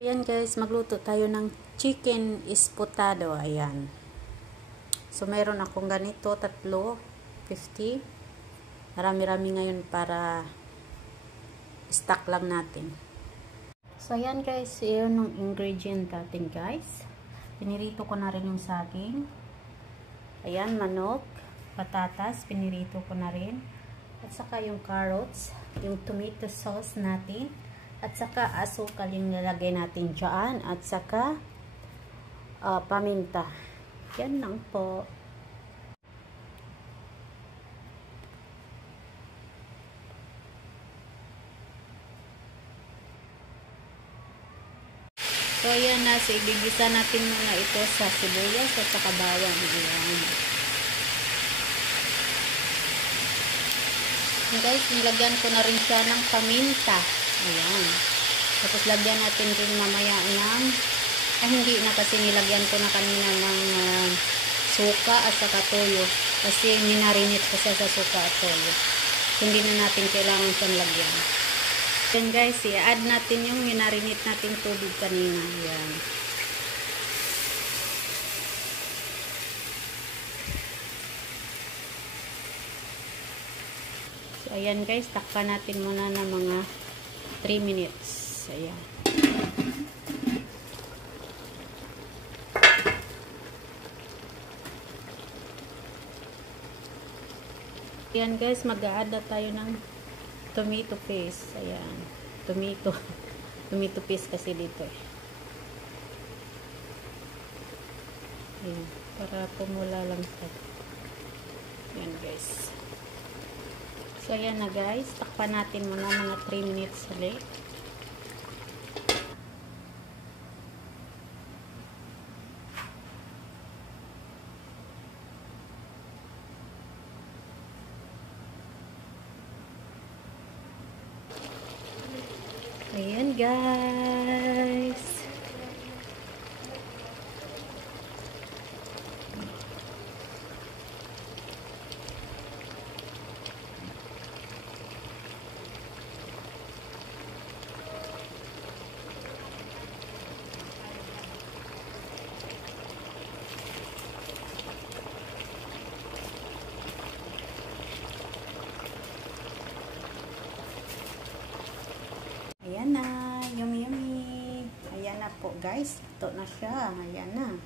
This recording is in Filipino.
Ayan guys, magluto tayo ng chicken espotado. Ayan. So, meron akong ganito, tatlo, 50. Marami-rami ngayon para stock lang natin. So, ayan guys, yun yung ingredient natin guys. Pinirito ko na rin yung saging. Ayan, manok, patatas, pinirito ko na rin. At saka yung carrots, yung tomato sauce natin. At saka asukal yung nilagay natin dyan. At saka paminta. Yan lang po. So ayan na. So ibigisa natin muna ito sa sibuyas at saka bawang. Ayan. And guys, nilagyan ko na rin siya ng paminta. Ayan. Tapos lagyan natin din mamaya ng hindi na kasi nilagyan ko na kanina ng suka at saka toyo. Kasi minarinate ko siya sa suka at toyo. Hindi na natin kailangan siyang lagyan. Then guys, i-add natin yung minarinate natin tubig kanina. Ayan. So ayan guys, takpan natin muna ng mga 3 minutes. Ayan. Ayan guys, mag-a-add na tayo ng tomato paste. Ayan. Tomato paste kasi dito eh. Ayan. Para pumula lang siya. Ayan guys. So, ayan na guys. Takpan natin muna mga 3 minutes ulit. Ayan guys. Ayan na, yummy yummy. Ayan na po guys, ito na siya. Ayan na.